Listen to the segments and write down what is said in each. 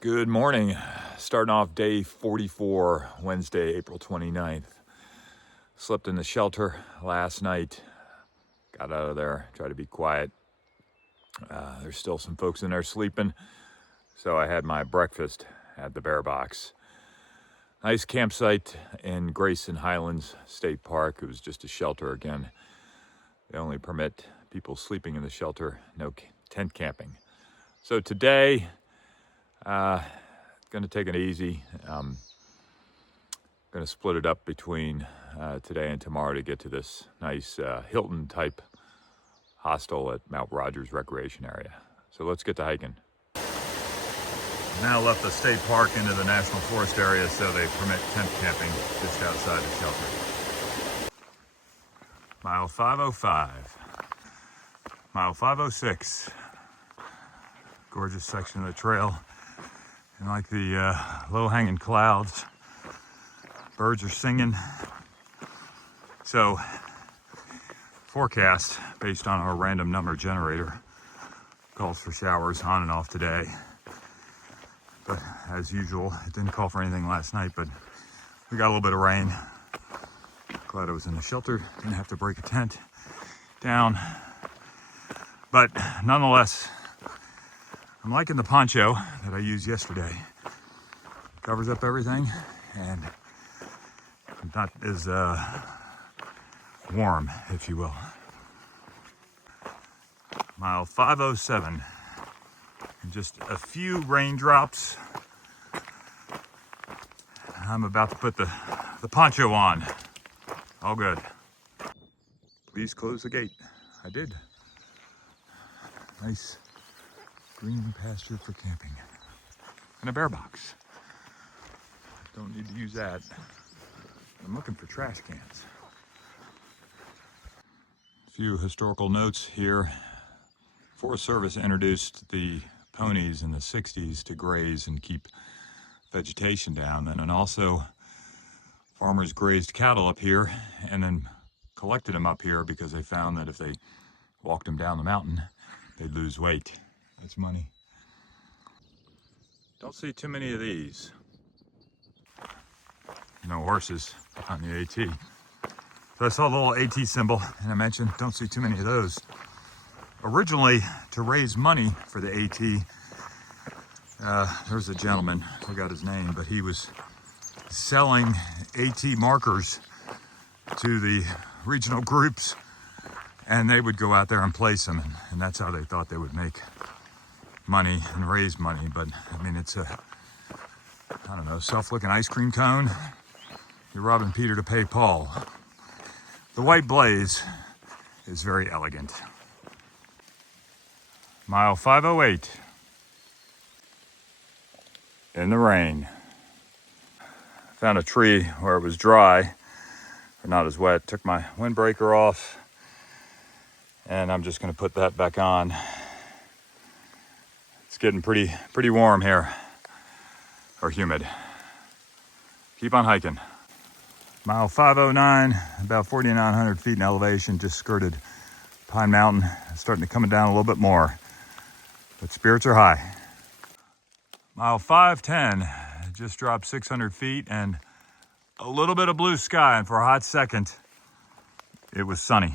Good morning. Starting off day 44, Wednesday, April 29th. Slept in the shelter last night. Got out of there, tried to be quiet. There's still some folks in there sleeping. So I had my breakfast at the Bear Box. Nice campsite in Grayson Highlands State Park. It was just a shelter again. They only permit people sleeping in the shelter, no tent camping. So today, going to take it easy. Going to split it up between today and tomorrow to get to this nice Hilton type hostel at Mount Rogers Recreation Area. So let's get to hiking. Now left the state park into the National Forest area, so they permit tent camping just outside the shelter. Mile 505. Mile 506. Gorgeous section of the trail. And like the low-hanging clouds, birds are singing. So, forecast based on our random number generator calls for showers on and off today. But as usual, it didn't call for anything last night, but we got a little bit of rain. Glad I was in the shelter, didn't have to break a tent down. But nonetheless, I'm liking the poncho that I used yesterday. Covers up everything and not as warm, if you will. Mile 507. And just a few raindrops. I'm about to put the poncho on. All good. Please close the gate. I did. Nice green pasture for camping. And a bear box. Don't need to use that. I'm looking for trash cans. A few historical notes here. Forest Service introduced the ponies in the 60s to graze and keep vegetation down. And then also farmers grazed cattle up here and then collected them up here because they found that if they walked them down the mountain, they'd lose weight. That's money. Don't see too many of these. No horses on the AT. So I saw the little AT symbol and I mentioned don't see too many of those. Originally, to raise money for the AT, there's a gentleman, I forgot his name, but he was selling AT markers to the regional groups, and they would go out there and place them, and that's how they thought they would make money and raise money. But I mean, it's a, I don't know, self-looking ice cream cone. You're robbing Peter to pay Paul. The white blaze is very elegant. Mile 508. In the rain. Found a tree where it was dry, or not as wet. Took my windbreaker off, and I'm just gonna put that back on. It's getting pretty warm here, or humid. Keep on hiking. Mile 509, about 4,900 feet in elevation, just skirted Pine Mountain. It's starting to come down a little bit more, but spirits are high. Mile 510, just dropped 600 feet and a little bit of blue sky, and for a hot second, it was sunny.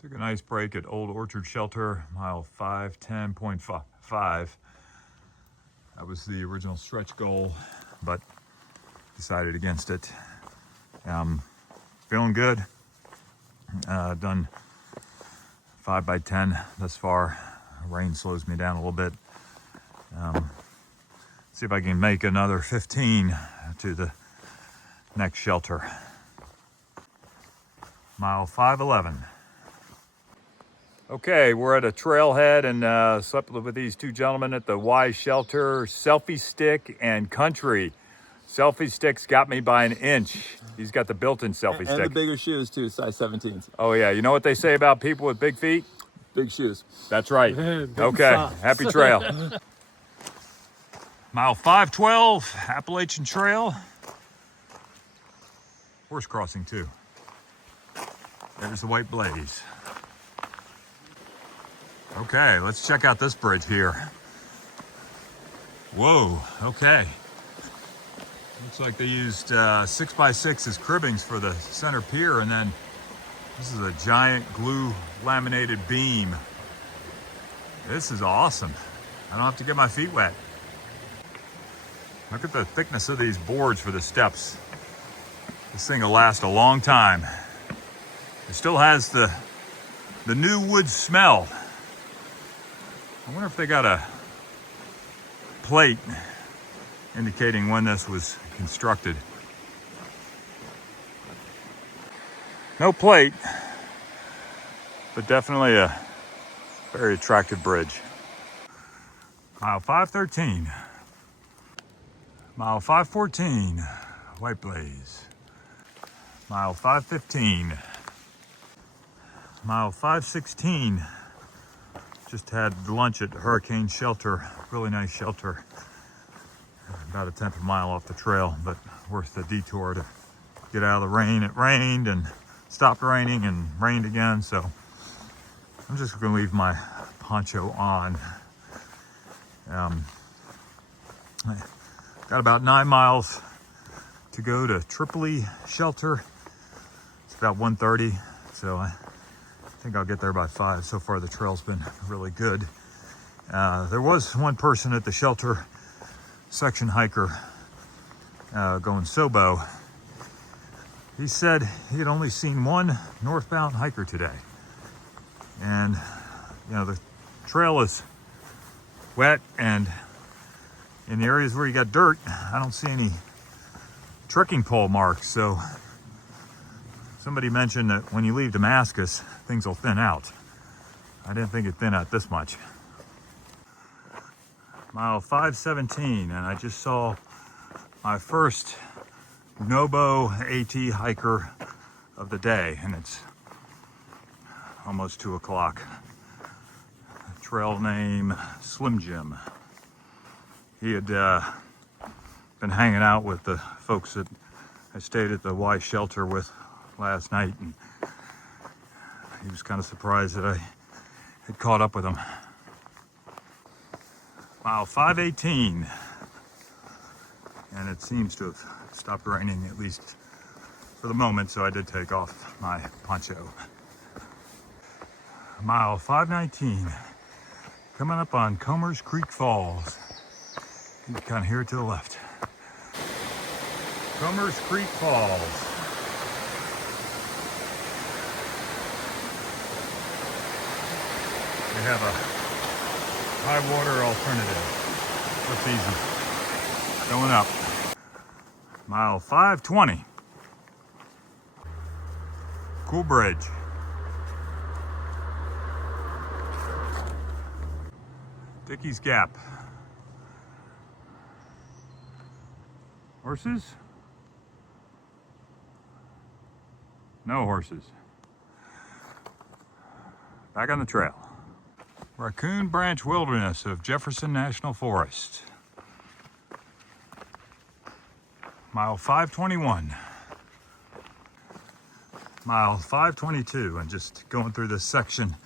Took a nice break at Old Orchard Shelter, mile 510.5. That was the original stretch goal, but decided against it. Feeling good. Done 5 by 10 thus far. Rain slows me down a little bit. See if I can make another 15 to the next shelter. Mile 511. Okay, we're at a trailhead and slept with these two gentlemen at the Y Shelter, Selfie Stick and Country. Selfie Stick's got me by an inch. He's got the built-in selfie stick. And the bigger shoes too, size 17s. Oh yeah, you know what they say about people with big feet? Big shoes. That's right. Okay, happy trail. Mile 512, Appalachian Trail. Horse crossing too. There's the white blaze. Okay, let's check out this bridge here. Whoa, okay. Looks like they used 6x6 as cribbings for the center pier, and then this is a giant glue laminated beam. This is awesome. I don't have to get my feet wet. Look at the thickness of these boards for the steps. This thing will last a long time. It still has the new wood smell. I wonder if they got a plate indicating when this was constructed. No plate, but definitely a very attractive bridge. Mile 513. Mile 514, White Blaze. Mile 515. Mile 516. Just had lunch at Hurricane Shelter. Really nice shelter. About a 10th of a mile off the trail, but worth the detour to get out of the rain. It rained and stopped raining and rained again, so I'm just gonna leave my poncho on. Got about 9 miles to go to Trimpi Shelter. It's about 1:30, so I think I'll get there by 5. So far the trail's been really good. There was one person at the shelter, section hiker, going Sobo. He said he had only seen one northbound hiker today. And, you know, the trail is wet, and in the areas where you got dirt, I don't see any trekking pole marks. So somebody mentioned that when you leave Damascus, things will thin out. I didn't think it'd thin out this much. Mile 517, and I just saw my first Nobo AT hiker of the day, and it's almost 2 o'clock. Trail name Slim Jim. He had been hanging out with the folks that I stayed at the Y shelter with last night, and he was kind of surprised that I had caught up with him. Mile 518, and it seems to have stopped raining, at least for the moment, so I did take off my poncho. Mile 519, coming up on Comer's Creek Falls. You can kind of hear it to the left. Comer's Creek Falls. They have a high water alternative. Looks easy. Going up. Mile 520. Cool bridge. Dickey's Gap. Horses? No horses. Back on the trail. Raccoon Branch Wilderness of Jefferson National Forest. Mile 521. Mile 522, and just going through this section,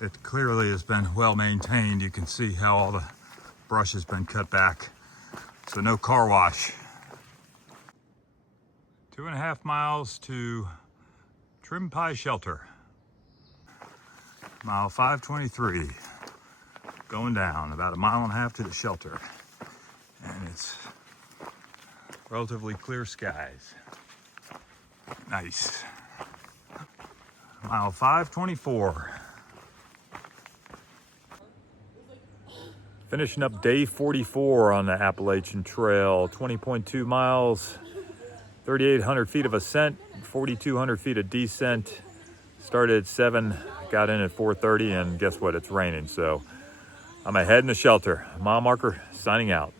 it clearly has been well maintained. You can see how all the brush has been cut back. So no car wash. 2.5 miles to Trimpi Shelter. Mile 523. Going down about 1.5 miles to the shelter. And it's relatively clear skies. Nice. Mile 524. Finishing up day 44 on the Appalachian Trail. 20.2 miles, 3,800 feet of ascent, 4,200 feet of descent. Started at 7, got in at 4:30, and guess what? It's raining, so I'm ahead in the shelter. Mile marker signing out.